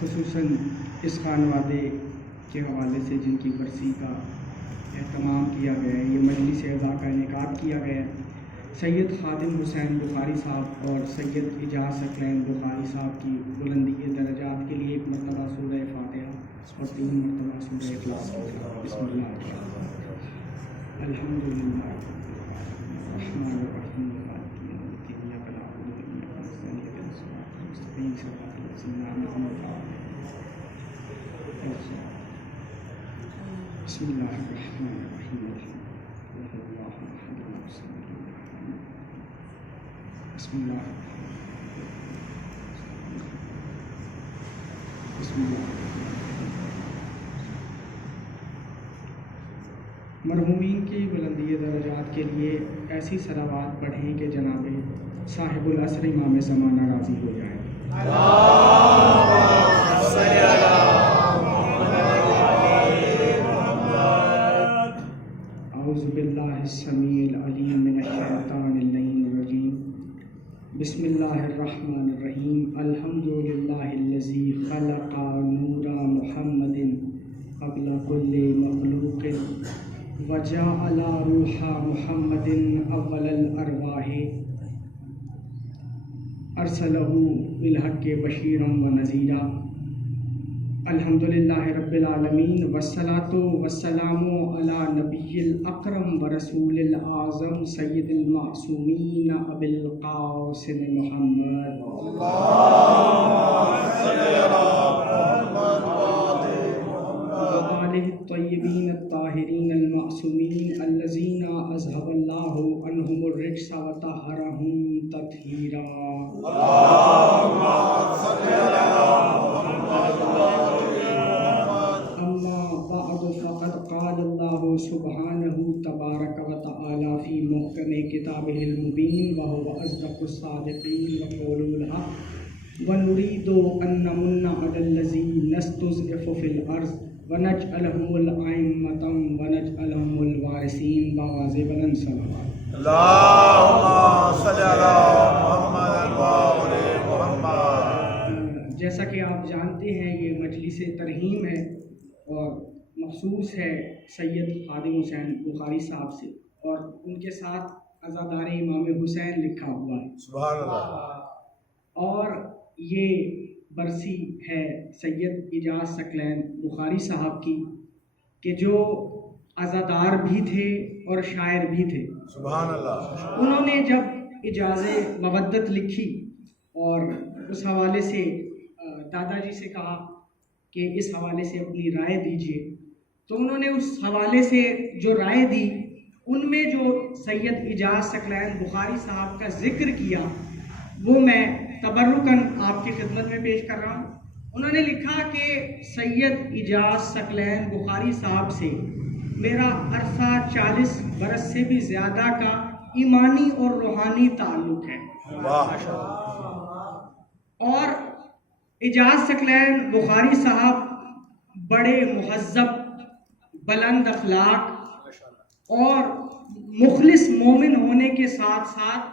خصوصاً اس خانوادے کے حوالے سے جن کی برسی کا اہتمام کیا گیا ہے، یہ مجلس اعزاء کا انعقاد کیا گیا ہے، سید خادم حسین بخاری صاحب اور سید اجاز ثقلین بخاری صاحب کی بلندی درجات کے لیے ایک مرتبہ سورہ فاتحہ اور 3 مرتبہ سورہ اخلاص کی تلاوت۔ بسم اللہ الرحمن الرحیم، الحمدللہ الرحمن الرحیم مالک یوم الدین، ایاک نعبد و ایاک نستعین اہدنا الصراط المستقیم صراط الذین انعمت علیہم۔ بسم اللہ الرحمن الرحیم، بسم اللہ بسم اللہ۔ مرحومین کی بلندی درجات کے لیے ایسی صلوات پڑھیں کہ جناب صاحب العصر امام زمانہ راضی ہو جائیں۔ اعوذ باللہ السمیع العلیم من الشیطان اللعین الرجیم، بسم اللہ الرحمن الرحیم، الحمدللہ الذی خلق نور محمد قبل کل مخلوق وجعل روح محمد اول الارواح ارسلہ بالحق بشیرا ونذیرا۔ الحمدللہ رب العالمین، والصلاة والسلام علی نبی الاکرم ورسول الاعظم سید المعصومین ابی القاسم محمد وآلہ الطیبین الطاہرین المعصومین الذین اذھب اللہ عنہم الرجس وطہرہم تطہیرا۔ قال اللہ سبحانہ تبارک و تعالی فی محکم کتابہ المبین وہو اصدق الصادقین وقول الحق ونرید ان نمن علی الذین نستضعف فی الارض ونجعلہم الائمۃ ونجعلہم الوارثین باواز بلند صلوات۔ اللہم صلی علی محمد وآل محمد۔ جیسا کہ آپ جانتے ہیں یہ مجلس ترحیم ہے اور مخصوص ہے سید خادم حسین بخاری صاحب سے، اور ان کے ساتھ عزادار امام حسین لکھا ہوا ہے۔ سبحان اللہ۔ اور یہ برسی ہے سید اجاز ثقلین بخاری صاحب کی، کہ جو عزادار بھی تھے اور شاعر بھی تھے۔ سبحان اللہ۔ انہوں نے جب اجاز مودت لکھی اور اس حوالے سے دادا جی سے کہا کہ اس حوالے سے اپنی رائے دیجیے، تو انہوں نے اس حوالے سے جو رائے دی ان میں جو سید اجاز ثقلین بخاری صاحب کا ذکر کیا وہ میں تبرکاً آپ کی خدمت میں پیش کر رہا ہوں۔ انہوں نے لکھا کہ سید اجاز ثقلین بخاری صاحب سے میرا عرصہ 40 برس سے بھی زیادہ کا ایمانی اور روحانی تعلق ہے، اور اجاز ثقلین بخاری صاحب بڑے مہذب، بلند اخلاق اور مخلص مومن ہونے کے ساتھ ساتھ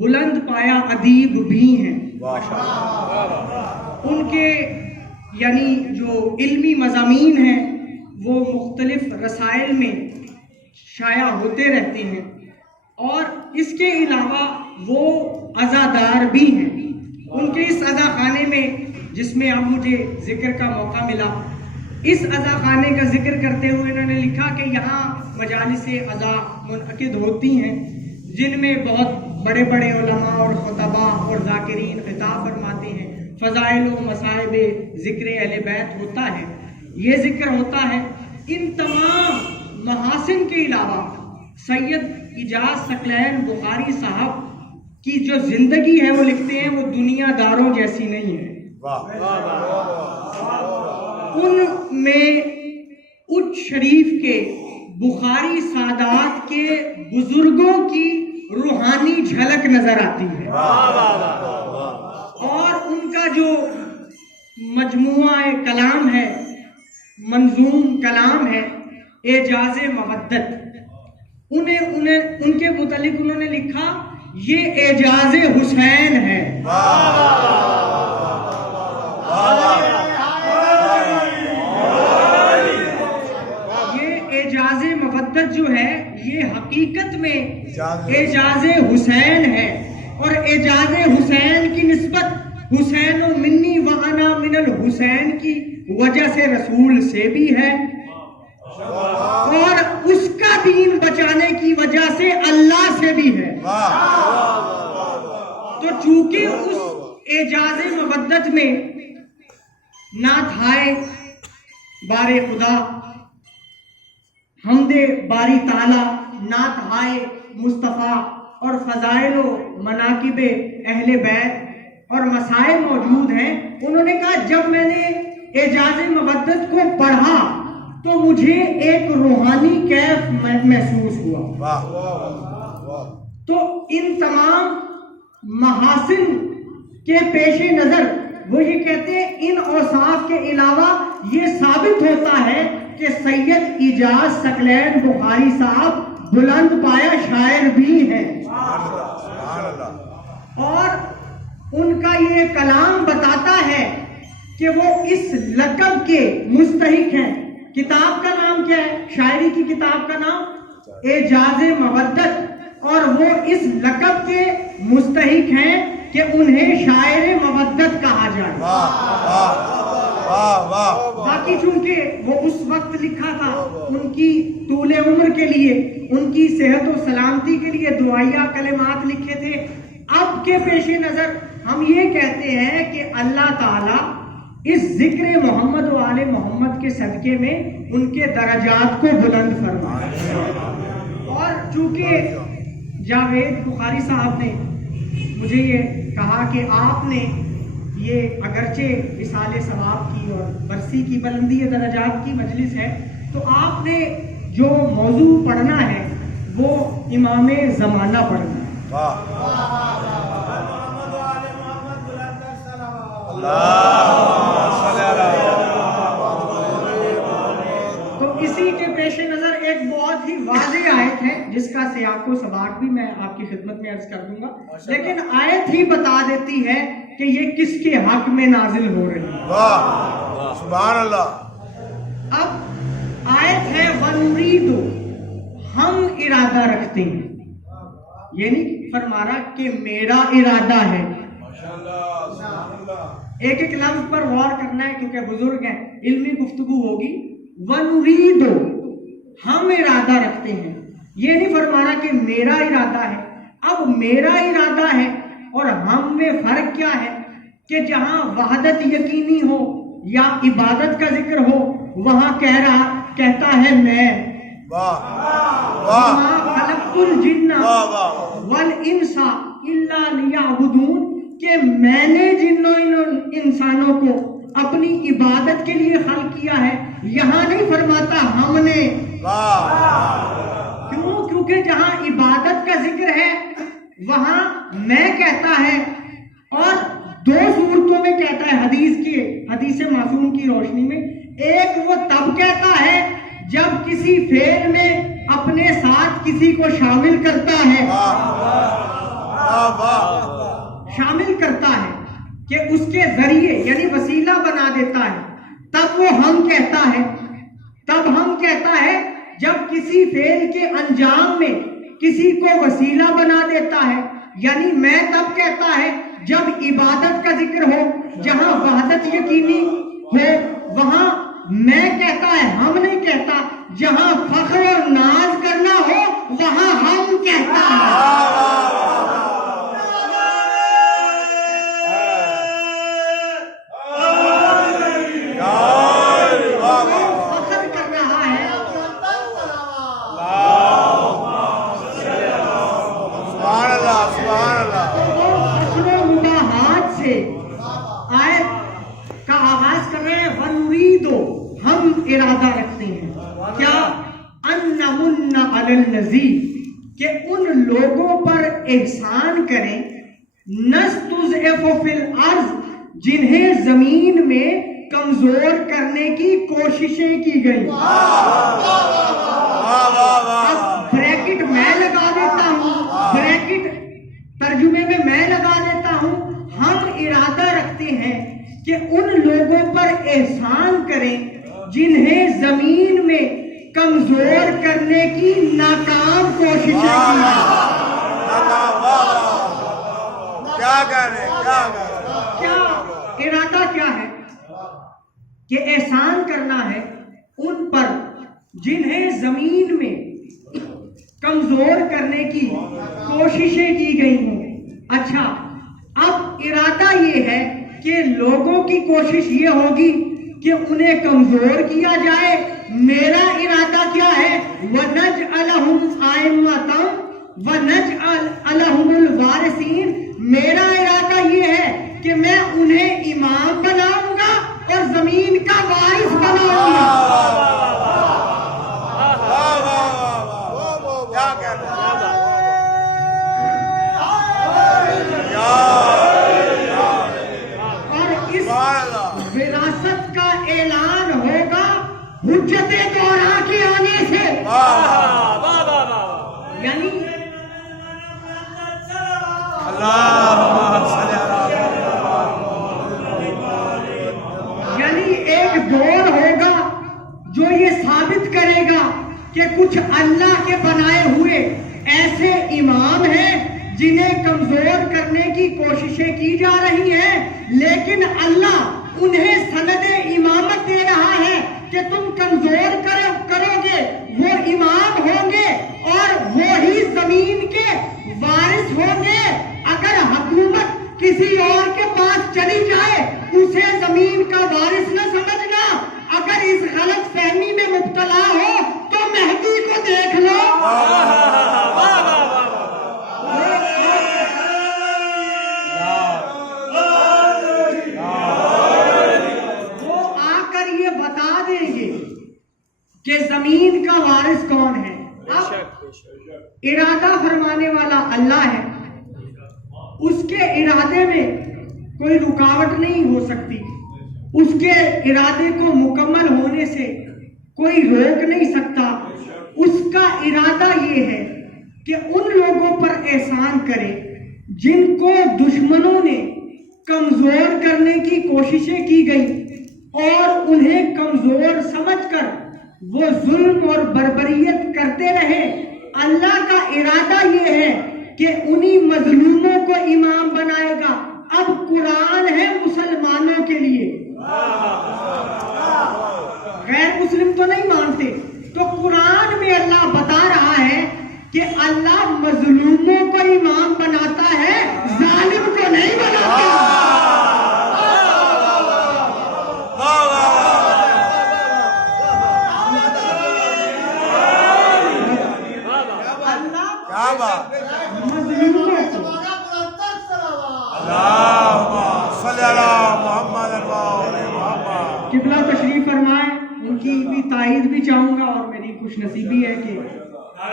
بلند پایا ادیب بھی ہیں۔ ان کے یعنی جو علمی مضامین ہیں وہ مختلف رسائل میں شائع ہوتے رہتے ہیں، اور اس کے علاوہ وہ عزادار بھی ہیں۔ ان کے اس عزا خانے میں جس میں اب مجھے ذکر کا موقع ملا، اس عزا خانے کا ذکر کرتے ہوئے انہوں نے لکھا کہ یہاں مجالس عزا منعقد ہوتی ہیں جن میں بہت بڑے بڑے علماء اور خطباء اور ذاکرین خطاب فرماتے ہیں، فضائل و مصائب ذکر اہل بیت ہوتا ہے، یہ ذکر ہوتا ہے۔ ان تمام محاسن کے علاوہ سید اجاز ثقلین بخاری صاحب کی جو زندگی ہے وہ لکھتے ہیں وہ دنیا داروں جیسی نہیں ہے۔ ان میں اچ شریف کے بخاری سادات کے بزرگوں کی روحانی جھلک نظر آتی ہے، اور ان کا جو مجموعہ کلام ہے، منظوم کلام ہے اعجاز مودت، ان کے متعلق انہوں نے لکھا یہ اعجاز حسین ہے۔ جو ہے یہ حقیقت میں اعجاز حسین ہے، اور اعجاز حسین کی نسبت حسین و منی و انا من الحسین کی وجہ سے رسول سے بھی ہے، اور اس کا دین بچانے کی وجہ سے اللہ سے بھی ہے۔ تو چونکہ اس اعجاز مودت میں نعت ہائے بار خدا، حمد باری تعالی، نعت ہائے مصطفیٰ اور فضائل و مناقب اہل بیت اور مسائل موجود ہیں، انہوں نے کہا جب میں نے اعجاز مودت کو پڑھا تو مجھے ایک روحانی کیف محسوس ہوا۔ تو ان تمام محاسن کے پیش نظر وہ یہ کہتے ہیں ان اوصاف کے علاوہ یہ ثابت ہوتا ہے کہ سید اعجاز ثقلین بخاری صاحب بلند پایا شاعر بھی ہیں، اور ان کا یہ کلام بتاتا ہے کہ وہ اس لقب کے مستحق ہیں۔ کتاب کا نام کیا ہے؟ شاعری کی کتاب کا نام اعجاز مودت، اور وہ اس لقب کے مستحق ہیں کہ انہیں شاعر مودت کہا جائے۔ باقی چونکہ وہ اس وقت لکھا تھا، ان کی طول عمر کے لیے، ان کی صحت و سلامتی کے لیے دعائیہ کلمات لکھے تھے۔ اب کے پیش نظر ہم یہ کہتے ہیں کہ اللہ تعالیٰ اس ذکر محمد و آل محمد کے صدقے میں ان کے درجات کو بلند فرمائے۔ اور چونکہ جاوید بخاری صاحب نے مجھے یہ کہا کہ آپ نے یہ اگرچہ وصال ثواب کی اور برسی کی بلندی درجات کی مجلس ہے، تو آپ نے جو موضوع پڑھنا ہے وہ امام زمانہ پڑھنا ہے۔ تو اسی کے پیش نظر ایک بہت ہی واضح آیت ہے جس کا سیاق و سباق بھی میں آپ کی خدمت میں عرض کر دوں گا، لیکن آیت ہی بتا دیتی ہے کہ یہ کس کے حق میں نازل ہو رہی ہے۔ سبحان اللہ۔ اب آیت ہے وَنُرِيدُ، ہم ارادہ رکھتے ہیں، یعنی فرما رہا کہ میرا ارادہ ہے۔ ایک ایک لفظ پر غور کرنا ہے کیونکہ بزرگ ہیں، علمی گفتگو ہوگی۔ وَنُرِيدُ، ہم ارادہ رکھتے ہیں، یہ نہیں فرما رہا کہ میرا ارادہ ہے۔ اب میرا ارادہ ہے اور ہم میں فرق کیا ہے کہ جہاں وحدت یقینی ہو یا عبادت کا ذکر ہو وہاں کہتا ہے میں، خلقت الجن والانس الا لیعبدون، کہ میں نے جنوں انسانوں کو اپنی عبادت کے لیے خلق کیا ہے۔ یہاں نہیں فرماتا ہم نے، کیوں؟ کیونکہ جہاں عبادت کا ذکر ہے وہاں میں کہتا ہے، اور دو صورتوں میں کہتا ہے حدیث معصوم کی روشنی میں۔ ایک وہ تب کہتا ہے جب کسی فعل میں اپنے ساتھ کسی کو شامل کرتا ہے، شامل کرتا ہے کہ اس کے ذریعے یعنی وسیلہ بنا دیتا ہے، تب وہ ہم کہتا ہے۔ تب ہم کہتا ہے جب کسی فعل کے انجام میں کسی کو وسیلہ بنا دیتا ہے، یعنی میں تب کہتا ہے جب عبادت کا ذکر ہو، جہاں وحدت یقینی ہو وہاں میں کہتا ہے، ہم نہیں کہتا۔ جہاں فخر اور ناز کرنا ہو وہاں ہم کہتا ہے۔ ارادہ رکھتے ہیں کیا؟ ان علی الذین، کہ ان لوگوں پر احسان کریں، نستضعف فی الارض، جنہیں زمین میں کمزور کرنے کی کوششیں کی گئی۔ اب بریکٹ میں لگا دیتا ہوں، بریکٹ ترجمے میں میں لگا دیتا ہوں، ہم ارادہ رکھتے ہیں کہ ان لوگوں پر احسان کریں جنہیں زمین میں کمزور کرنے کی ناکام کوششیں کی ہیں۔ کیا کہہ رہے ہیں، کیا کہہ رہے ہیں؟ کیا ارادہ کیا ہے کہ احسان کرنا ہے ان پر جنہیں زمین میں کمزور کرنے کی کوششیں کی گئی ہوں۔ اچھا، اب ارادہ یہ ہے کہ لوگوں کی کوشش یہ ہوگی کہ انہیں کمزور کیا جائے۔ میرا ارادہ کیا ہے؟ وَنَجْعَلَهُمْ أَئِمَّةً وَنَجْعَلَهُمُ الْوَارِثِينَ۔ میرا ارادہ یہ ہے کہ میں انہیں امام بناؤں گا اور زمین کا وارث بناؤں گا۔ کیا کہہ رہے ہیں؟ اور اس وراثت کا اعلان ہوگا حجت دورہ کے آنے سے، یعنی ایک دور ہوگا جو یہ ثابت کرے گا کہ کچھ اللہ کے بنائے ہوئے ایسے امام ہیں جنہیں کمزور کرنے کی کوششیں کی جا رہی ہیں، لیکن اللہ انہیں سند امامت دے رہا ہے کہ تم کمزور کرو گے، وہ امام ہوں گے اور وہی زمین کے وارث ہوں گے۔ اگر حکومت کسی اور کے پاس چلی جائے اسے زمین کا وارث نہ سمجھنا۔ اگر اس غلط فہمی میں مبتلا ہو تو مہدی کو دیکھ لو، وہ آ کر یہ بتا دیں گے کہ زمین کا وارث کون ہے۔ اب ارادہ فرمانے والا اللہ ہے، اس کے ارادے میں کوئی رکاوٹ نہیں ہو سکتی، اس کے ارادے کو مکمل ہونے سے کوئی روک نہیں سکتا۔ اس کا ارادہ یہ ہے کہ ان لوگوں پر احسان کرے جن کو دشمنوں نے کمزور کرنے کی کوششیں کی گئی اور انہیں کمزور سمجھ کر وہ ظلم اور بربریت کرتے رہے۔ اللہ کا ارادہ یہ ہے کہ انہی مظلوموں کو امام بنائے گا۔ اب قرآن ہے مسلمانوں کے لیے، غیر مسلم تو نہیں مانتے، تو قرآن میں اللہ بتا رہا ہے کہ اللہ مظلوموں کو امام بناتا ہے، ظالم کو نہیں بناتا۔ قبلہ تشریف فرمائیں، ان کی بھی تائید بھی چاہوں گا اور میری خوش نصیبی ہے کہ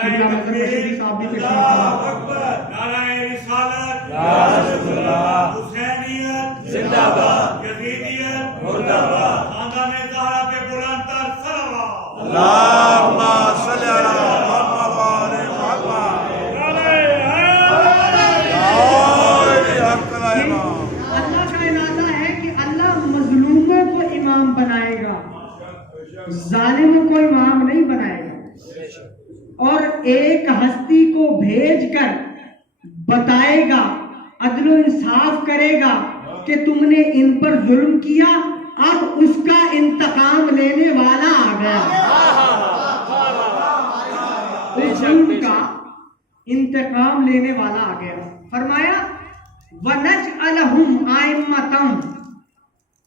قبلہ مظہر بشیری صاحب بھی تشریف فرمائیں۔ نعرہ رسالت، یا رسول اللہ، حسینیت زندہ باد، یزیدیت مردہ باد، خاندان زہرا پہ بلند تر صلوات۔ اللہم صلی علی محمد و آل محمد۔ اللہ کا ارادہ ہے کہ اللہ مظلوموں کو امام بنائے گا، ظالموں کو امام نہیں بنائے گا، اور ایک ہستی کو بھیج کر بتائے گا، عدل و انصاف کرے گا کہ تم نے ان پر ظلم کیا، اب اس کا انتقام لینے والا آ گیا۔ اس ظلم کا انتقام لینے والا آ گیا۔ فرمایا وَنَجْعَلَهُمْ أَئِمَّةً،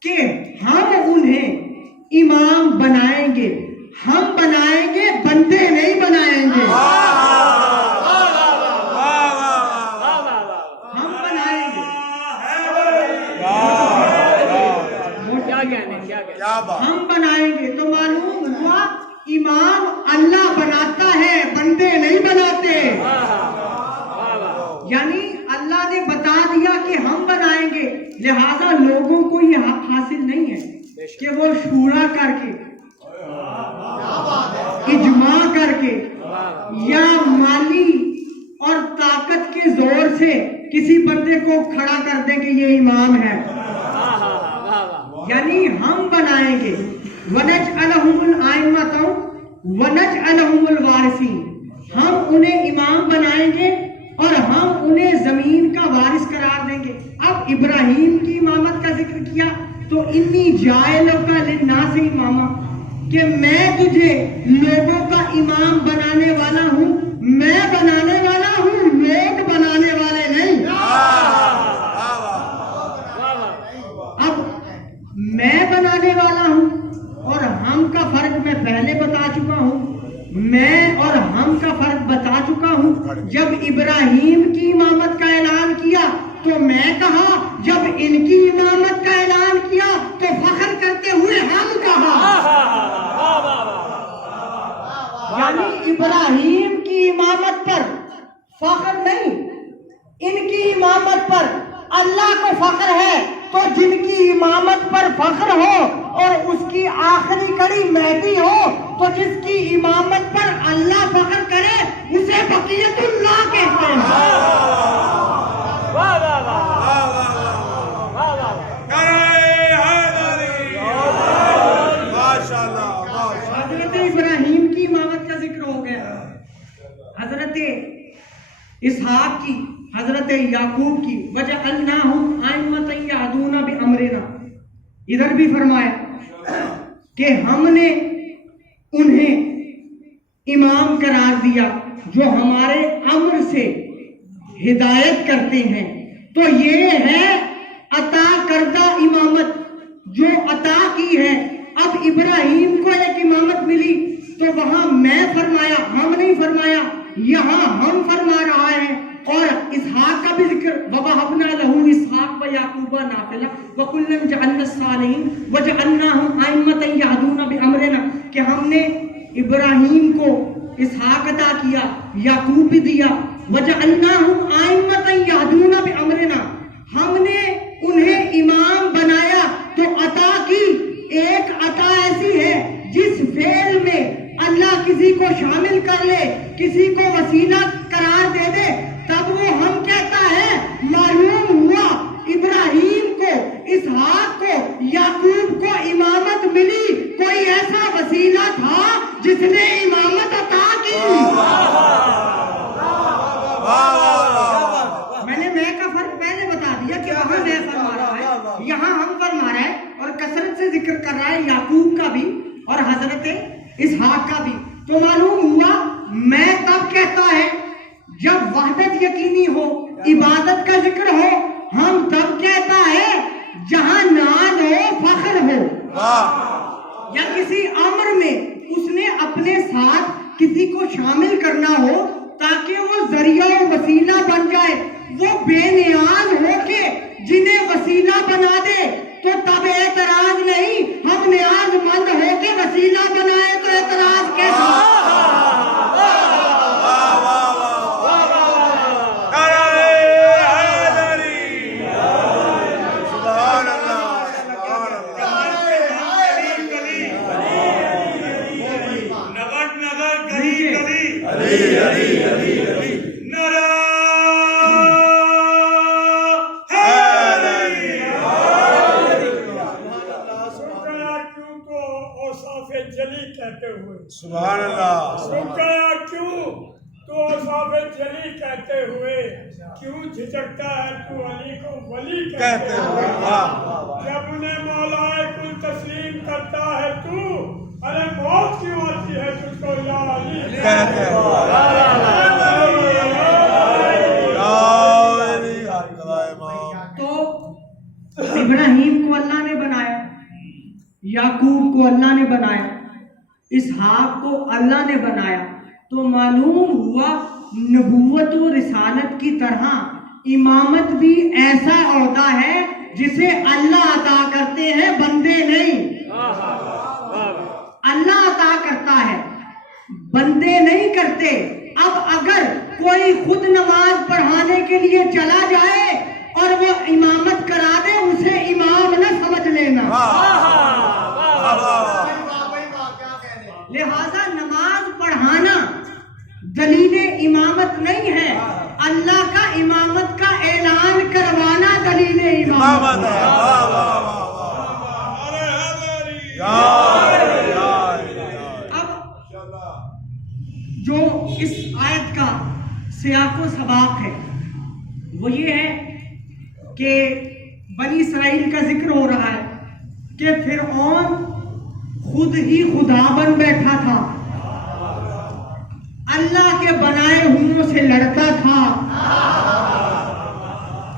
کہ ہم انہیں امام بنائیں گے۔ ہم بنائیں گے، بندے نہیں بنائیں گے، ہم بنائیں گے۔ ہم بنائیں گے تو معلوم ہوا امام اللہ بناتا ہے، بندے نہیں بناتے۔ یعنی اللہ نے بتا دیا کہ ہم بنائیں گے، لہذا لوگوں کو یہ حق حاصل نہیں ہے کہ وہ شورا کر کے، اجماع کر کے یا مالی اور طاقت کے زور سے کسی بندے کو کھڑا کر دیں کہ یہ امام ہے۔ یعنی ہم بنائیں گے۔ وَنَجْعَلَهُمُ الْأَئِمَّةَ، وَنَجْعَلَهُمُ الْوَارِثِينَ، ہم انہیں امام بنائیں گے اور ہم انہیں زمین کا وارث قرار دیں گے۔ اب ابراہیم کی امامت کا ذکر کیا تو انی جاعلک للناس اماما، کہ میں تجھے لوگوں کا امام بنانے والا ہوں، میں بنانے والا ہوں، لوگ بنانے والے نہیں۔ اب میں بنانے والا ہوں اور ہم کا فرق میں پہلے بتا چکا ہوں، میں اور ہم کا فرق بتا چکا ہوں۔ جب ابراہیم کی امامت کا اعلان کیا تو میں کہا، جب ان کی امامت کا اعلان کیا تو فخر کرتے ہوئے ہم کہا۔ یعنی ابراہیم کی امامت پر فخر نہیں، ان کی امامت پر اللہ کو فخر ہے، تو جن کی امامت پر فخر ہو اور اس کی آخری کڑی مہدی ہو تو جس کی امامت پر اللہ فخر کرے اسے بقیت اللہ کہتے ہیں۔ حضرت ابراہیم کی امامت کا ذکر ہو گیا، حضرت اسحاق کی، حضرت یعقوب کی، وَجَعَلْنَاهُمْ أَئِمَّةً يَهْدُونَ بِأَمْرِنَا، ادھر بھی فرمایا کہ ہم نے انہیں امام قرار دیا جو ہمارے امر سے ہدایت کرتے ہیں۔ تو یہ ہے عطا کردہ امامت جو عطا کی ہے۔ اب ابراہیم کو ایک امامت ملی تو وہاں میں فرمایا، ہم نہیں فرمایا، یہاں ہم فرما رہا ہے۔ اور اسحاق کا بھی ذکر، وَوَهَبْنَا لَهُ إِسْحَاقَ وَيَعْقُوبَ نَافِلَةً وَكُلًّا جَعَلْنَا الصَّالِحِينَ وَجَعَلْنَاهُمْ أَئِمَّةً يَهْدُونَ بِأَمْرِنَا، کہ ہم نے ابراہیم کو اسحاق عطا کیا، یعقوب بھی دیا، وَجَعَلْنَاهُمْ أَئِمَّةً يَهْدُونَ بِأَمْرِنَا، ہم نے انہیں امام بنایا۔ تو عطا کی ایک عطا ایسی ہے جس فعل میں اللہ کسی کو شامل کر لے، کسی کو وسیلہ قرار دے دے، تب وہ ہم کہتا ہے۔ معلوم ہوا ابراہیم کو، اسحاق کو، یعقوب کو امامت ملی، کوئی ایسا وسیلہ تھا جس نے امامت عطا کی۔ میں نے میں کا فرق پہلے بتا دیا کہ وہاں میں فرما رہا ہے، یہاں ہم فرما رہا ہے، اور کثرت سے ذکر کر رہا ہے یعقوب کا بھی اور حضرت اسحاق کا بھی۔ تو معلوم ہوا میں تب کہتا ہے جب وحدت یقینی ہو، عبادت کا ذکر ہو، ہم تب کہتا ہے جہاں ناز ہو، فخر ہو، یا کسی امر میں اس نے اپنے ساتھ کسی کو شامل کرنا ہو تاکہ وہ ذریعہ و وسیلہ بن جائے، وہ بے نیاز ہو کے جنہیں وسیلہ بنا دے تو تب اعتراض نہیں، ہم نیاز مند ہو کے وسیلہ بنائے تو اعتراض کیسا؟ سبحان اللہ۔ رکایا کیوں تو اوصاف جلی کہتے ہوئے، کیوں جھجکتا ہے تو علی کو ولی کہتے ہوئے؟ جب انہیں مولا کل تسلیم کرتا ہے تو، ارے موت کیوں آتی ہے تجھ کو یا علی کہتے ہوئے؟ تو ابراہیم کو اللہ نے بنایا، یعقوب کو اللہ نے بنایا، اسحاق کو اللہ نے بنایا، تو معلوم ہوا نبوت و رسالت کی طرح امامت بھی ایسا عہدہ ہے جسے اللہ عطا کرتے ہیں، بندے نہیں۔ اللہ عطا کرتا ہے، بندے نہیں کرتے۔ اب اگر کوئی خود نماز پڑھانے کے لیے چلا جائے اور وہ امامت کرا دے، اسے امام نہ سمجھ لینا۔ لہذا نماز پڑھانا دلیل امامت نہیں ہے، اللہ کا امامت کا اعلان کروانا دلیل امامت ہے۔ اب سیاق و سباق ہے، وہ یہ ہے کہ بنی اسرائیل کا ذکر ہو رہا ہے کہ فرعون خود ہی خدا بن بیٹھا تھا، اللہ کے بنائے ہوئوں سے لڑتا تھا،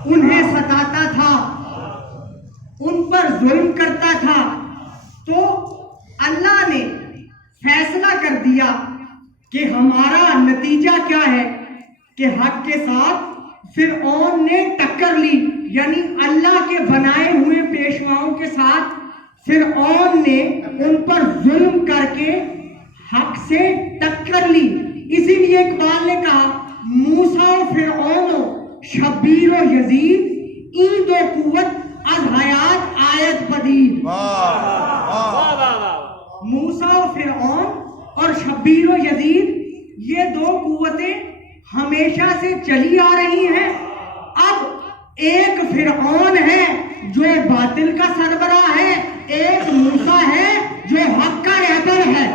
انہیں ستاتا تھا، ان پر ظلم کرتا تھا۔ تو اللہ نے فیصلہ کر دیا کہ ہمارا نتیجہ کیا ہے کہ حق کے ساتھ فرعون نے ٹکر لی، یعنی اللہ کے بنائے ہوئے پیشواؤں کے ساتھ فرعون نے ان پر ظلم کر کے حق سے ٹکر لی۔ اسی لیے اقبال نے کہا موسیٰ و فرعون و شبیر و یزید این دو قوت از حیات آیت پدید۔ موسیٰ و فرعون اور شبیر و یزید یہ دو قوتیں ہمیشہ سے چلی آ رہی ہیں۔ اب ایک فرعون ہے جو باطل کا سربراہ ہے، ایک موسیٰ ہے جو حق کا رہبر ہے۔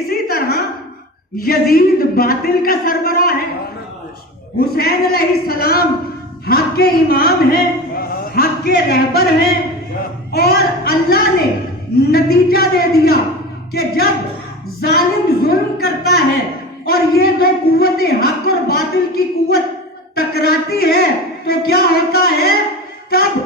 اسی طرح یزید باطل کا سربراہ ہے، حسین علیہ السلام حق کے امام ہیں، حق کے رہبر ہیں، اور اللہ نے نتیجہ دے دیا کہ جب ظالم ظلم کرتا ہے اور یہ دو قوتیں حق اور باطل کی قوت ٹکراتی ہے تو کیا ہوتا ہے؟ تب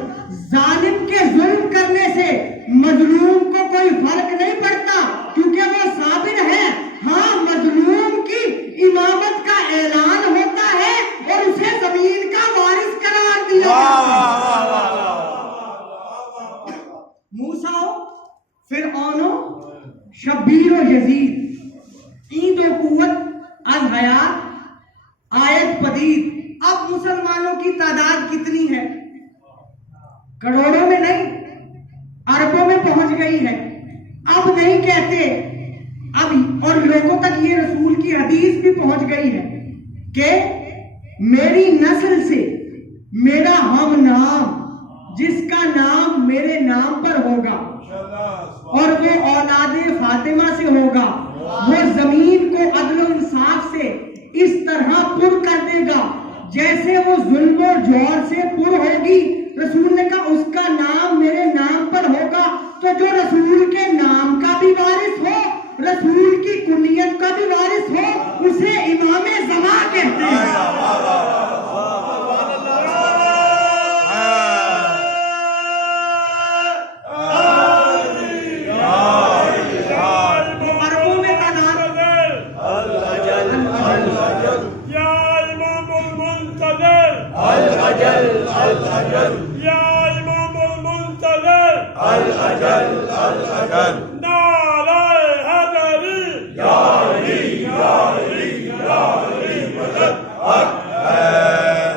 ظالم کے ظلم کرنے سے مظلوم کو کوئی فرق نہیں پڑتا، کیونکہ وہ صابر ہے۔ ہاں، مظلوم کی امامت کا اعلان ہوتا ہے اور اسے زمین کا وارث قرار دیا جاتا ہے۔ موسیٰ، فرعون، شبیر و یزید، این دو قوت از حیات آیت پدید۔ اب مسلمانوں کی تعداد کتنی ہے؟ کروڑوں میں نہیں، اربوں میں پہنچ گئی ہے۔ اب نہیں کہتے، اب اور لوگوں تک یہ رسول کی حدیث بھی پہنچ گئی ہے کہ میری نسل سے میرا ہم نام، جس کا نام میرے نام پر ہوگا اور وہ اولاد فاطمہ سے ہوگا، وہ زمین کو عدل و انصاف سے اس طرح پر کر دے گا جیسے وہ ظلم و جور سے پر ہوگی۔ رسول نے کہا اس کا نام میرے نام پر ہوگا، تو جو رسول کے نام کا بھی وارث ہو، رسول کی کنیت کا بھی وارث ہو، اسے امام زمان کہتے ہیں۔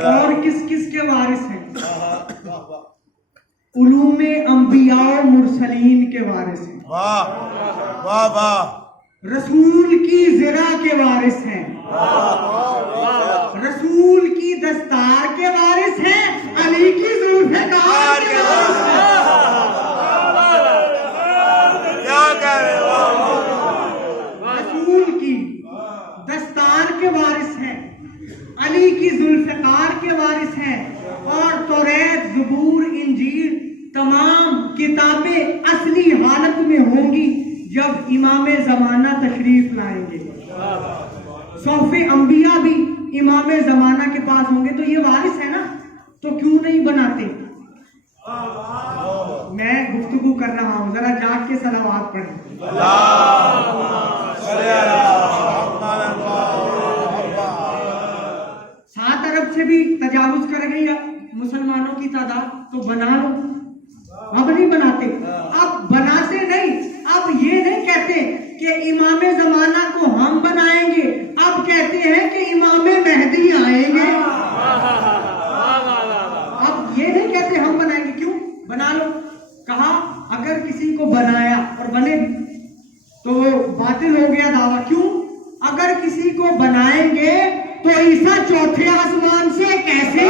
اور کس کس کے وارث ہیں؟ علوم انبیاء و مرسلین کے وارث ہیں، واہ واہ واہ، رسول کی زرہ کے وارث ہیں، رسول کی دستار کے وارث ہیں، علی کی ذوالفقار کے وارث ہیں۔ رسول کی دستار کے وارث ہیں، علی کی ذوالفقار کے وارث ہیں، اور توریت، زبور، انجیل تمام کتابیں اصلی حالت میں ہوں گی جب امام زمانہ تشریف لائیں گے۔ صحف انبیاء بھی امام زمانہ کے پاس ہوں گے، تو یہ وارث ہے نا، تو کیوں نہیں بناتے؟ میں گفتگو کر رہا ہوں، ذرا جاگ کے صلوات پڑھیں۔ سات ارب سے بھی تجاوز کر گئی مسلمانوں کی تعداد، تو بنا لو۔ اب نہیں بناتے، اب بناتے نہیں، اب یہ نہیں کہتے کہ امام زمانہ کو ہم بنائیں گے، اب کہتے ہیں کہ امام مہدی آئیں گے۔ اب یہ نہیں کہتے ہم بنائیں گے، کیوں؟ بنا لو۔ کہا اگر کسی کو بنایا اور بنے بھی تو وہ باطل ہو گیا دعویٰ، کیوں؟ اگر کسی کو بنائیں گے تو عیسیٰ چوتھے آسمان سے کیسے؟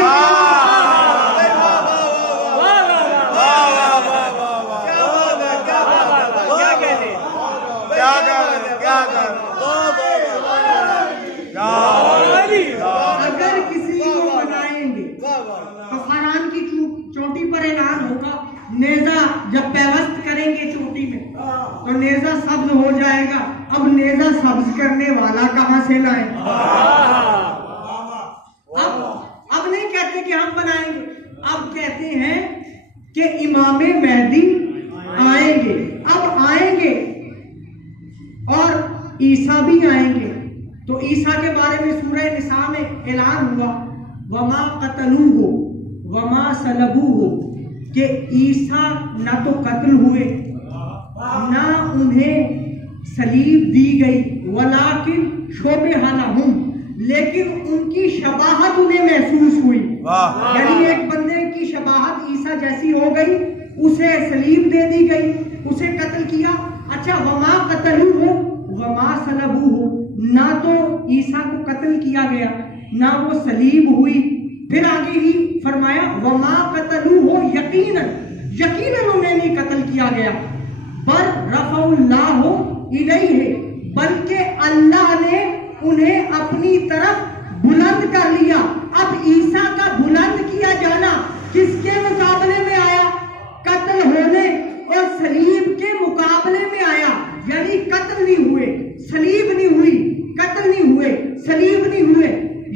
نیزہ جب پیوست کریں گے چوٹی میں تو نیزہ سبز ہو جائے گا. اب نیزہ سبز کرنے والا کہاں سے لائیں؟ اب نہیں کہتے کہ ہم بنائیں گے، اب کہتے ہیں کہ امام مہدی آئیں گے. اب آئیں گے اور عیسیٰ بھی آئیں گے. تو عیسیٰ کے بارے میں سورہ نساء میں اعلان ہوا وما قتلوہ وما صلبوہ، کہ عیسیٰ نہ تو قتل ہوئے نہ انہیں صلیب دی گئی، ولیکن شبہ لہم، لیکن ان کی شباہت انہیں محسوس ہوئی. یعنی ایک بندے کی شباہت عیسیٰ جیسی ہو گئی، اسے صلیب دے دی گئی، اسے قتل کیا. اچھا وما قتلوہ وما صلبوہ، نہ تو عیسیٰ کو قتل کیا گیا نہ وہ صلیب ہوئی. پھر آگے ہی فرمایا وما قتلوہ یقیناً انہیں نہیں قتل کیا گیا، بل رفع اللہ الیہ، بلکہ اللہ نے انہیں اپنی طرف بلند کر لیا. اب عیسیٰ کا بلند کیا جانا کس کے مقابلے میں آیا؟ قتل ہونے اور صلیب کے مقابلے میں آیا. یعنی قتل نہیں ہوئے، صلیب نہیں ہوئی، قتل نہیں ہوئے، صلیب نہیں ہوئے،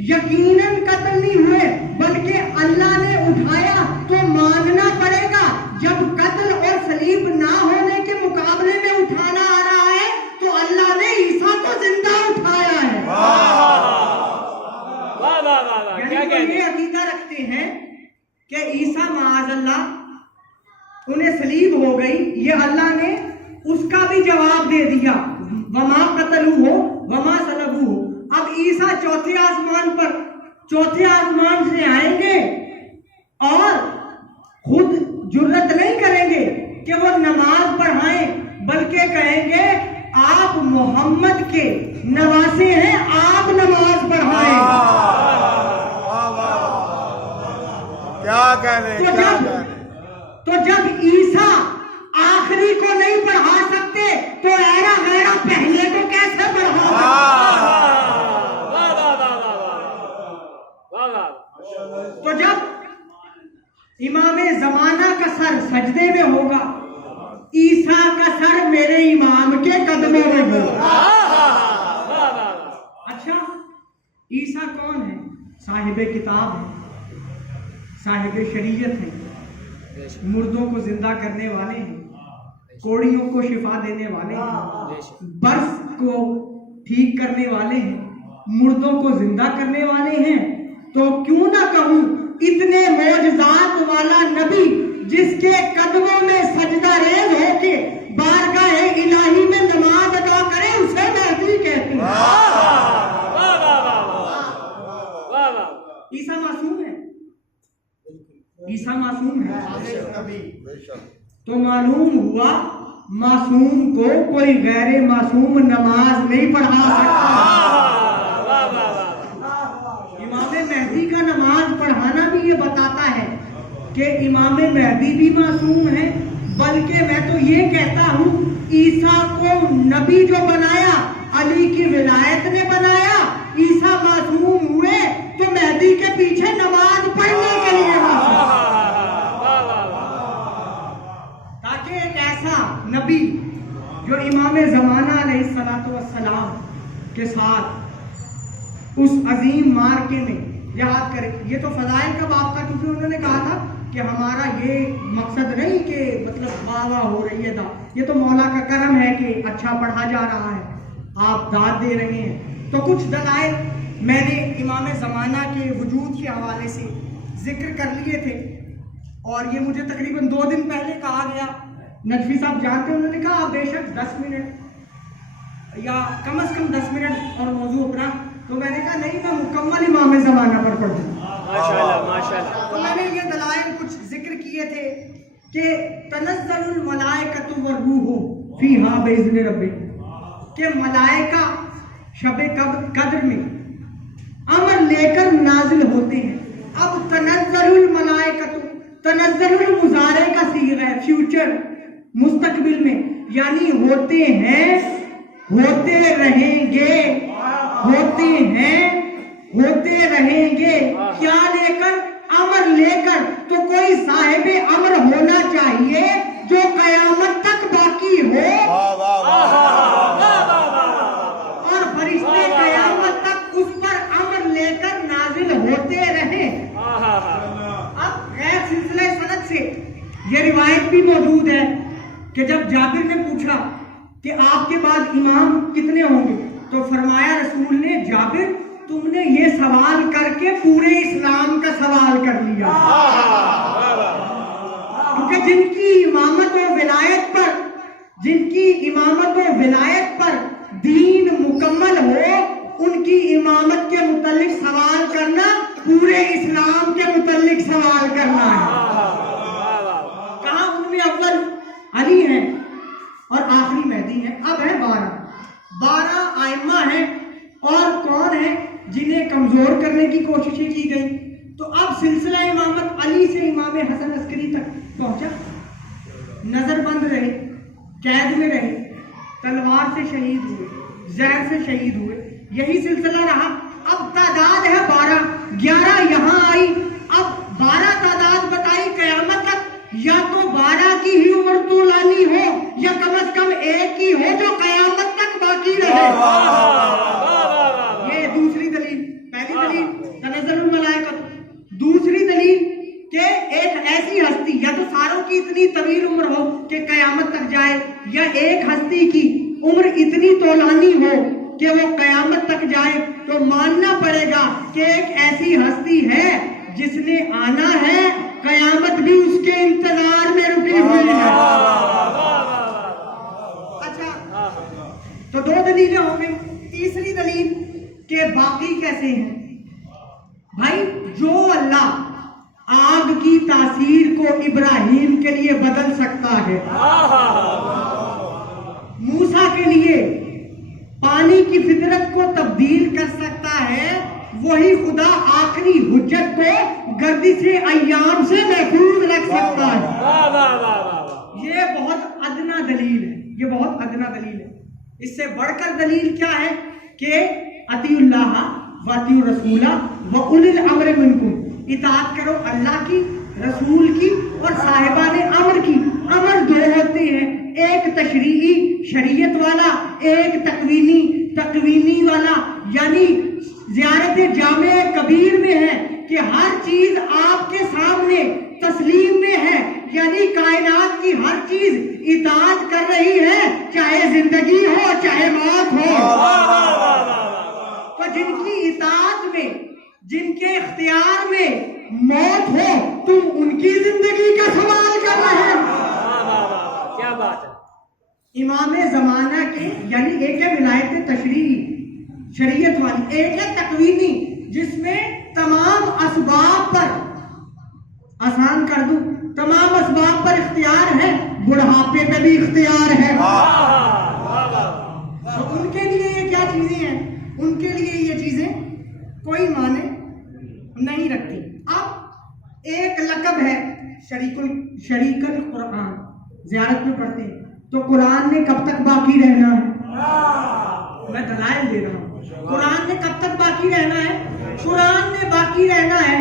یقیناً قتل نہیں ہوئے، بلکہ اللہ نے اٹھایا. تو ماننا پڑے گا جب قتل اور صلیب نہ ہونے کے مقابلے میں اٹھانا آ رہا ہے تو اللہ نے عیسیٰ کو زندہ اٹھایا ہے. یعنی یہ عقیدہ رکھتے ہیں کہ عیسیٰ معاذ اللہ انہیں صلیب ہو گئی، یہ اللہ نے اس کا بھی جواب دے دیا وما قتلوہ وما صلبوہ. اب عیسیٰ چوتھے آسمان سے آئیں گے اور خود جرت نہیں کریں گے کہ وہ نماز پڑھائیں، بلکہ کہیں گے آپ محمد کے نواسے ہیں، آپ نماز پڑھائیں. کیا کہنے تو جب عیسیٰ آخری کو نہیں پڑھا سکتے تو ایرا غیرہ پہلے کو کیسے پڑھا سکتے؟ تو جب امام زمانہ کا سر سجدے میں ہوگا، عیسیٰ کا سر میرے امام کے قدموں میں ہوگا. اچھا عیسیٰ کون ہے؟ صاحب کتاب ہے، صاحب شریعت ہے، مردوں کو زندہ کرنے والے ہیں، کوڑیوں کو شفا دینے والے ہیں، برس کو ٹھیک کرنے والے ہیں، مردوں کو زندہ کرنے والے ہیں. تو کیوں نہ کہوں اتنے معجزات والا نبی جس کے قدموں میں سجدہ ریز ہو کے بارگاہ الہی میں نماز ادا کرے اسے مہدی کہتے ہیں. عیسیٰ معصوم ہے، عیسیٰ معصوم ہے. تو معلوم ہوا معصوم کو کوئی غیر معصوم نماز نہیں پڑھا سکتا. امام مہدی کا نماز پڑھانا بھی یہ بتاتا ہے کہ امام مہدی بھی معصوم ہے. بلکہ میں تو یہ کہتا ہوں عیسیٰ کو نبی جو بنایا علی کی ولایت نے بنایا، عیسیٰ معصوم ہوئے تو مہدی کے پیچھے نماز پڑھنے کے لیے تاکہ ایک ایسا نبی جو امام زمانہ علیہ السلام کے ساتھ اس عظیم مارکے میں جہاد کرے. یہ تو فضائل کا باب تھا، کیونکہ انہوں نے کہا تھا کہ ہمارا یہ مقصد نہیں کہ مطلب واہ ہو رہی ہے، یہ تو مولا کا کرم ہے کہ اچھا پڑھا جا رہا ہے، آپ داد دے رہے ہیں. تو کچھ دلائل میں نے امام زمانہ کے وجود کے حوالے سے ذکر کر لیے تھے، اور یہ مجھے تقریباً 2 دن پہلے کہا گیا. نجفی صاحب جانتے ہیں، انہوں نے کہا آپ بے شک 10 منٹ یا کم از کم 10 منٹ اور موضوع اپنا. تو میں نے کہا نہیں، میں مکمل امام زمانہ پر پڑھ دوں. تو میں نے یہ دلائل کچھ ذکر کیے تھے کہ تنزل الملائکۃ والروح فیہا باذن ربہم، کہ ملائکہ شب قدر میں امر لے کر نازل ہوتے ہیں. اب تنزل الملائکۃ، تنزل المضارع کا صیغہ ہے، فیوچر، مستقبل میں، یعنی ہوتے ہیں، ہوتے رہیں گے، ہوتے ہیں، ہوتے رہیں گے. کیا لے کر؟ امر لے کر تو کوئی صاحب امر ہونا چاہیے جو قیامت تک باقی ہو، اور فرشتے قیامت تک اس پر امر لے کر نازل ہوتے رہے۔ اب غیر سلسلہ سند سے یہ روایت بھی موجود ہے کہ جب جابر نے پوچھا کہ آپ کے بعد امام کتنے ہوں گے، تو فرمایا رسول نے، جابر تم نے یہ سوال کر کے پورے اسلام کا سوال کر لیا، کیونکہ جن کی امامت و ولایت پر دین مکمل ہو، ان کی امامت کے متعلق سوال کرنا پورے اسلام کے متعلق سوال کرنا ہے۔ کہاں ان میں اول علی ہے اور آخری مہدی ہے، اب ہے 12 ائمہ ہیں، اور کون ہیں جنہیں کمزور کرنے کی کوششیں کی گئی۔ تو اب سلسلہ امامت علی سے امام حسن عسکری تک پہنچا، نظر بند رہے، قید میں رہے، تلوار سے شہید ہوئے، زہر سے شہید ہوئے، یہی سلسلہ رہا۔ اب تعداد ہے 12، 11 یہاں آئی، اب 12 تعداد بتائی قیامت تک، یا تو 12 کی ہی عمر طولانی ہو یا کم از کم ایک ہی ہو جو قیامت تک باقی رہے۔ یہ دوسری دلیل۔ پہلی دلیل تنزل الملائکہ، دوسری دلیل کہ ایک ایسی ہستی، یا تو ساروں کی اتنی طویل عمر ہو کہ قیامت تک جائے، یا ایک ہستی کی عمر اتنی طولانی ہو کہ وہ قیامت تک جائے، تو ماننا پڑے گا کہ ایک ایسی ہستی ہے جس نے آنا ہے، قیامت بھی اس کے انتظار میں رکی ہوئی ہے۔ اچھا، تو 2 دلیلیں ہو گئی۔ تیسری دلیل کہ باقی کیسے ہیں؟ بھائی جو اللہ آگ کی تاثیر کو ابراہیم کے لیے بدل سکتا ہے، موسیٰ کے لیے پانی کی فطرت کو تبدیل کر سکتا ہے، وہی خدا آخری حجت کو گردش ایام سے محفوظ رکھ سکتا ہے۔ یہ بہت ادنا دلیل ہے، یہ بہت ادنا دلیل ہے۔ اس سے بڑھ کر دلیل کیا ہے کہ اطیعوا اللہ واطیعوا الرسول واولی الامر منکم، اطاعت کرو اللہ کی، رسول کی اور صاحبان امر کی۔ امر 2 ہوتے ہیں، ایک تشریعی شریعت والا، ایک تکوینی والا، یعنی زیارت جامع کبیر میں ہے کہ ہر چیز آپ کے سامنے تسلیم میں ہے، یعنی کائنات کی ہر چیز اطاعت کر رہی ہے، چاہے زندگی ہو چاہے موت ہو۔ تو جن کی اطاعت میں، جن کے اختیار میں موت ہو، تم ان کی زندگی کا سوال کر رہے ہیں۔ کیا بات ہے۔ امام زمانہ کے، یعنی ایک ہے ولایت تشریعی شریعت والی، ایک ہے تکوینی جس میں تمام اسباب پر، آسان کر دوں، تمام اسباب پر اختیار ہے، بڑھاپے پہ بھی اختیار ہے۔ تو ان کے لیے یہ کیا چیزیں ہیں؟ ان کے لیے یہ چیزیں کوئی معنی نہیں رکھتی۔ اب ایک لقب ہے شریک القرآن، زیارت میں پڑھتے ہیں تو قرآن نے کب تک باقی رہنا ہے؟ میں دلائل دے رہا ہوں۔ قرآن نے کب تک باقی رہنا ہے؟ قرآن نے باقی رہنا ہے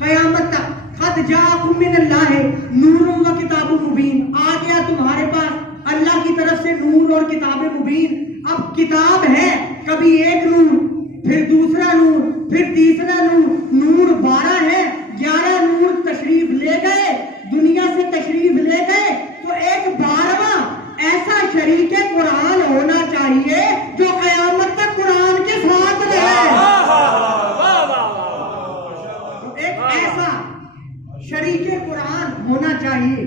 قیامت تک۔ قد جاءکم من اللہ نور و کتاب مبین، آ گیا تمہارے پاس اللہ کی طرف سے نور اور کتاب مبین۔ اب کتاب ہے، کبھی ایک نور، پھر دوسرا نور، پھر تیسرا نور، نور 12 ہے، 11 نور تشریف لے گئے، دنیا سے تشریف لے گئے، تو ایک 12واں ایسا شریک قرآن ہونا چاہیے جو قیامت تک قرآن کے ساتھ رہے۔ ایک ایسا شریک قرآن ہونا چاہیے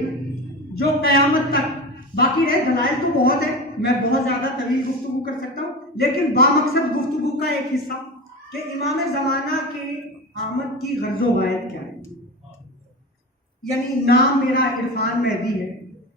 جو قیامت تک باقی رہے۔ دلائل تو بہت ہے، میں بہت زیادہ طویل گفتگو کر سکتا ہوں، لیکن بامقصد گفتگو کا ایک حصہ کہ امام زمانہ کے آمد کی غرض و غایت کیا ہے۔ یعنی نام میرا عرفان مہدی ہے،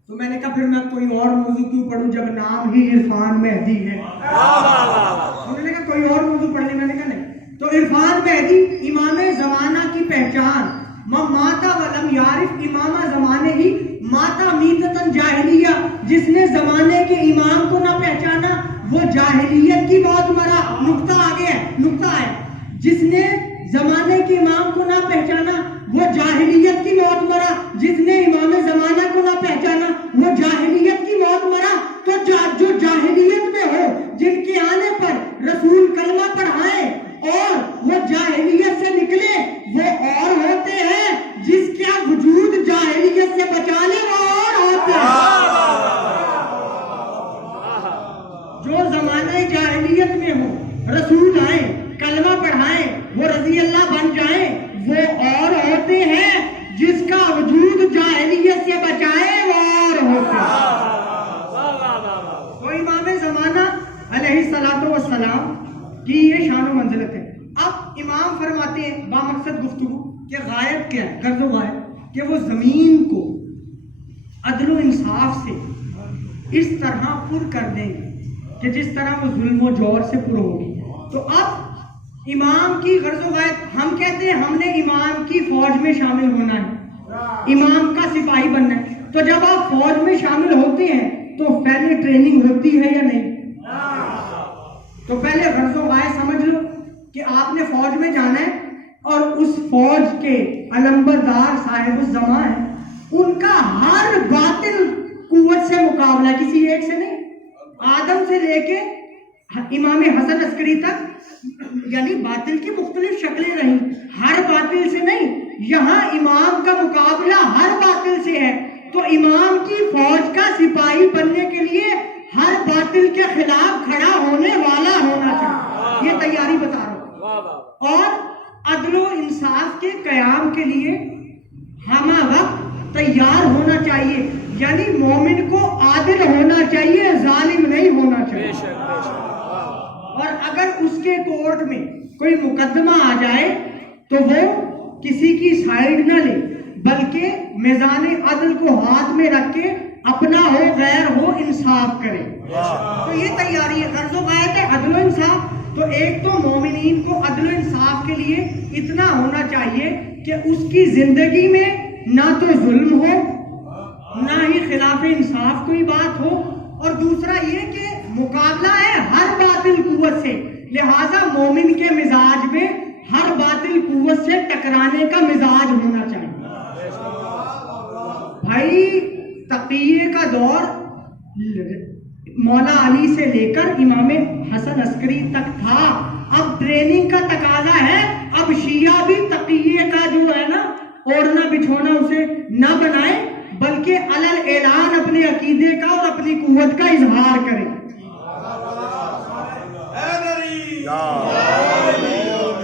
تو میں نے کہا پھر میں کوئی اور موضوع کیوں پڑھوں جب نام ہی عرفان مہدی ہے۔ انہوں نے کہا کوئی اور موضوع پڑھ لیں، میں نے کہا نہیں۔ تو عرفان مہدی امام زمانہ کی پہچان، ماتا ولم یعرف امام زمانے ہی ماتا میتتن جاہلیہ، جس نے زمانے کے امام کو نہ پہچانا وہ جاہلیت کی موت مرا۔ نقطہ آگے ہے، نقطہ ہے، جس نے زمانے کے امام کو نہ پہچانا وہ رسول آئیں کلمہ پڑھائیں وہ رضی اللہ بن جائیں، وہ اور ہوتے ہیں جس کا وجود جاہلیت سے بچائے، وہ اور ہوتے ہیں۔ تو امام زمانہ علیہ الصلوۃ والسلام کی یہ شان و منزلت ہے۔ اب امام فرماتے ہیں بامقصد گفتگو کہ غائب کیا ہے، غرض و غائب کہ وہ زمین کو عدل و انصاف سے اس طرح پر کر دیں گے کہ جس طرح وہ ظلم و جور سے پر ہوگی۔ تو اب امام کی غرض و غائب، ہم کہتے ہیں ہم نے امام کی فوج میں شامل ہونا ہے، امام کا سپاہی بننا ہے۔ تو جب آپ فوج میں شامل ہوتے ہیں تو پہلے ٹریننگ ہوتی ہے یا نہیں؟ تو پہلے غرض و غائب سمجھ لو کہ آپ نے فوج میں جانا ہے، اور اس فوج کے علمبردار صاحب الزمان ہیں، ان کا ہر باطل قوت سے مقابلہ، کسی ایک سے نہیں، آدم سے لے کے امام حسن عسکری تک، یعنی باطل کی مختلف شکلیں رہیں، ہر باطل سے نہیں، یہاں امام کا مقابلہ ہر باطل سے ہے۔ تو امام کی فوج کا سپاہی بننے کے لیے ہر باطل کے خلاف کھڑا ہونے والا ہونا چاہیے، یہ تیاری بتا رہا ہوں۔ اور عدل و انصاف کے قیام کے لیے ہمہ وقت تیار ہونا چاہیے، یعنی مومن کو عادل ہونا چاہیے، ظالم نہیں ہونا چاہیے۔ اور اگر اس کے کورٹ میں کوئی مقدمہ آ جائے تو وہ کسی کی سائیڈ نہ لے، بلکہ میزان عدل کو ہاتھ میں رکھ کے اپنا ہو غیر ہو انصاف کرے۔ تو یہ تیاری ہے، غرض و غایت ہے عدل و انصاف۔ تو ایک تو مومنین کو عدل و انصاف کے لیے اتنا ہونا چاہیے کہ اس کی زندگی میں نہ تو ظلم ہو، نہ ہی خلاف انصاف کوئی بات ہو، اور دوسرا یہ کہ مقابلہ ہے ہر باطل قوت سے، لہذا مومن کے مزاج میں ہر باطل قوت سے ٹکرانے کا مزاج ہونا چاہیے۔ بھائی تقیہ کا دور مولا علی سے لے کر امام حسن عسکری تک تھا، اب ٹریننگ کا تقاضا ہے، اب شیعہ بھی تقیہ کا جو ہے نا اوڑھنا بچھونا اسے نہ بنائے، بلکہ علل اعلان اپنے عقیدے کا اور اپنی قوت کا اظہار کرے۔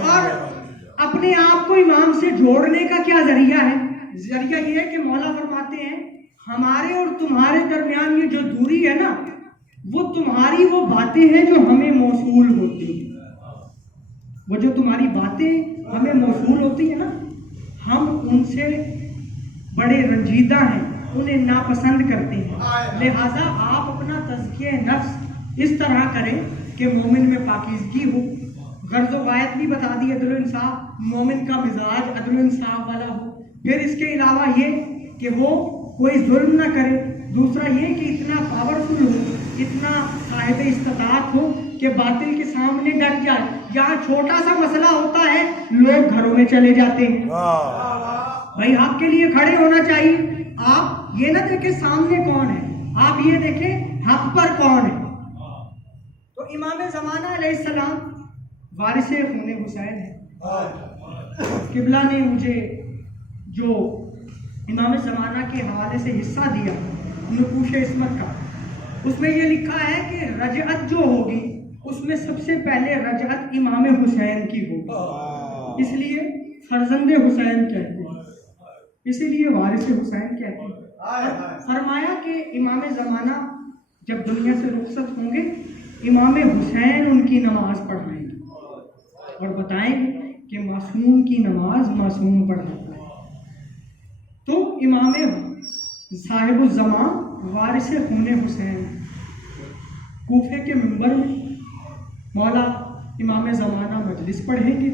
اور اپنے آپ کو امام سے جوڑنے کا کیا ذریعہ ہے؟ ذریعہ یہ ہے کہ مولا فرماتے ہیں ہمارے اور تمہارے درمیان یہ جو دوری ہے نا، وہ تمہاری وہ باتیں ہیں جو ہمیں موصول ہوتی ہیں، وہ جو تمہاری باتیں ہمیں موصول ہوتی ہیں نا، ہم ان سے بڑے رنجیدہ ہیں، انہیں ناپسند کرتے ہیں، لہٰذا آپ اپنا تزکیہ نفس اس طرح کریں کہ مومن میں پاکیزگی ہو، غرض و غایت بھی بتا دی عدل و انصاف، مومن کا مزاج عدل و انصاف والا ہو، پھر اس کے علاوہ یہ کہ وہ کوئی ظلم نہ کرے، دوسرا یہ کہ اتنا پاورفل ہو، اتنا صاحب استطاعت ہو کہ باطل کے سامنے ڈٹ جائے۔ یہاں چھوٹا سا مسئلہ ہوتا ہے لوگ گھروں میں چلے جاتے ہیں، بھائی آپ کے لیے کھڑے ہونا چاہیے، آپ یہ نہ دیکھیں سامنے کون ہے، آپ یہ دیکھیں حق پر کون ہے۔ تو امام زمانہ علیہ السلام وارث خون حسین ہے۔ قبلہ نے مجھے جو امام زمانہ کے حوالے سے حصہ دیا نقوش عصمت کا، اس میں یہ لکھا ہے کہ رجعت جو ہوگی اس میں سب سے پہلے رجعت امام حسین کی ہوگی، اس لیے فرزند حسین کہتے ہیں، اسی لیے وارث حسین کہتے ہیں۔ فرمایا کہ امام زمانہ جب دنیا سے رخصت ہوں گے، امام حسین ان کی نماز پڑھائیں گے اور بتائیں گے کہ معصوم کی نماز معصوم پڑھاتا ہے۔ تو امام صاحب الزمان وارث خون حسین کوفے کے منبر میں مولا امام زمانہ مجلس پڑھیں گے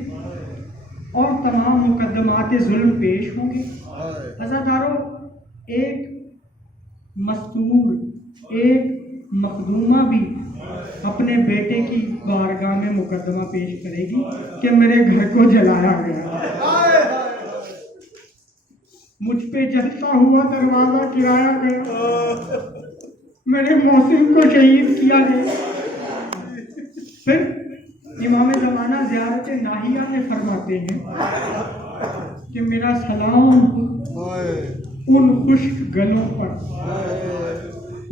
اور تمام مقدمات ظلم پیش ہوں گے۔ عزادارو، ایک مستور، ایک مخدومہ بھی اپنے بیٹے کی بارگاہ میں مقدمہ پیش کرے گی کہ میرے گھر کو جلایا گیا، مجھ پہ جلتا ہوا دروازہ گرایا گیا، میرے محسن کو شہید کیا گیا۔ پھر امام زمانہ زیارت ناہیہ میں فرماتے ہیں کہ میرا سلام ان خشک گلوں پر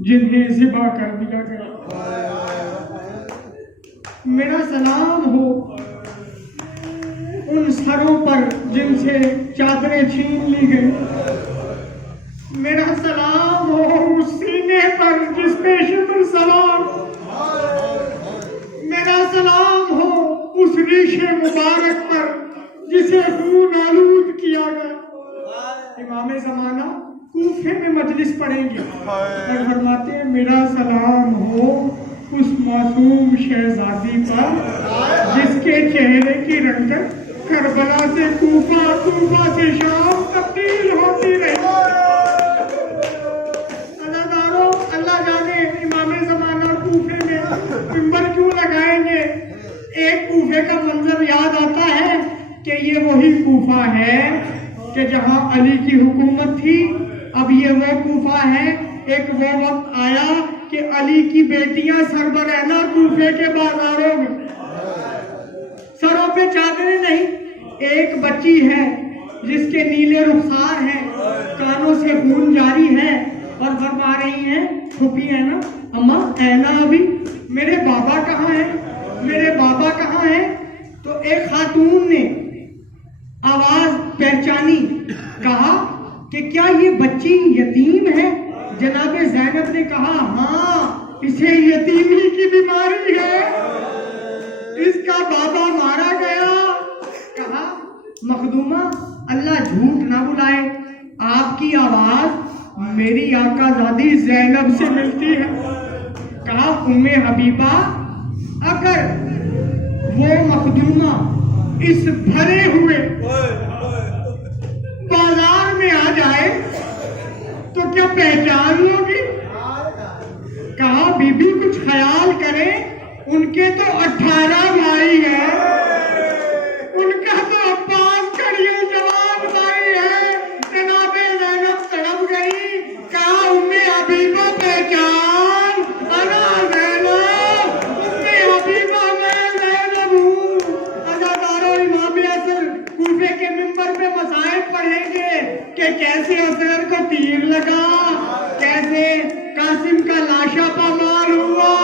جنہیں ذبح کر دیا گیا۔ میرا سلام ہو ان سروں پر جن سے چادریں چھین لی گئی، میرا سلام ہو اس سینے پر جس پہ شکر سلام، میرا سلام ہو اس ریش مبارک پر جسے خون آلود کیا گیا۔ امام زمانہ کوفے میں مجلس پڑھیں گے اور فرماتے ہیں میرا سلام ہو اس معصوم شہزادی پر جس کے چہرے کی رنگت کربلا سے کوفہ، کوفہ سے شام تبدیل ہوتی رہی۔ عزادارو، اللہ جانے امام زمانہ کوفے میں منبر کیوں لگائیں گے۔ ایک کوفے کا منظر یاد آتا ہے کہ یہ وہی کوفہ ہے کہ جہاں علی کی حکومت تھی، اب یہ وہ کوفہ ہے۔ ایک وہ وقت آیا کہ علی کی بیٹیاں سربرہنہ کوفے کے بازاروں میں، سروں پہ چادریں نہیں، ایک بچی ہے جس کے نیلے رخسار ہیں، کانوں سے خون جاری ہے اور فرما رہی ہیں چھپی ہے نا اماں، ہے نا ابھی، میرے بابا کہاں ہیں، میرے بابا کہاں ہیں۔ تو ایک خاتون نے آواز پہچانی، کہا کہ کیا یہ بچی یتیم ہے؟ جناب زینب نے کہا ہاں، اسے یتیمی کی بیماری ہے، اس کا بابا مارا گیا۔ کہا مخدومہ اللہ جھوٹ نہ بلائے، آپ کی آواز میری آقا زادی زینب سے ملتی ہے۔ کہا ام حبیبہ، اگر وہ مخدومہ اس بھرے ہوئے بازار میں آ جائے تو کیا پہچان لوگی؟ کہا بی بی کچھ خیال کریں، ان کے تو 18 بھائی ہیں، ان کا تو عباس کڑیے جوان بھائی ہے۔ جناب زینب تڑپ گئی، کہا ام حبیبہ پہچان، انا زینب، ام حبیبہ میں زینب ہوں۔ عزادارو، امام اصل کوفے کے منبر پہ مصائب پڑھیں گے کہ کیسے اصغر کو تیر لگا، کیسے قاسم کا لاشا پامال ہوا،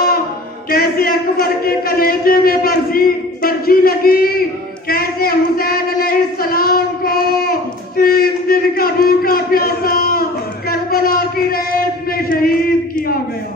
کیسے اکبر کے کلیجے میں برچی لگی، کیسے حسین علیہ السلام کو 3 دن کا بھوکا پیاسا کربلا کی ریت میں شہید کیا گیا۔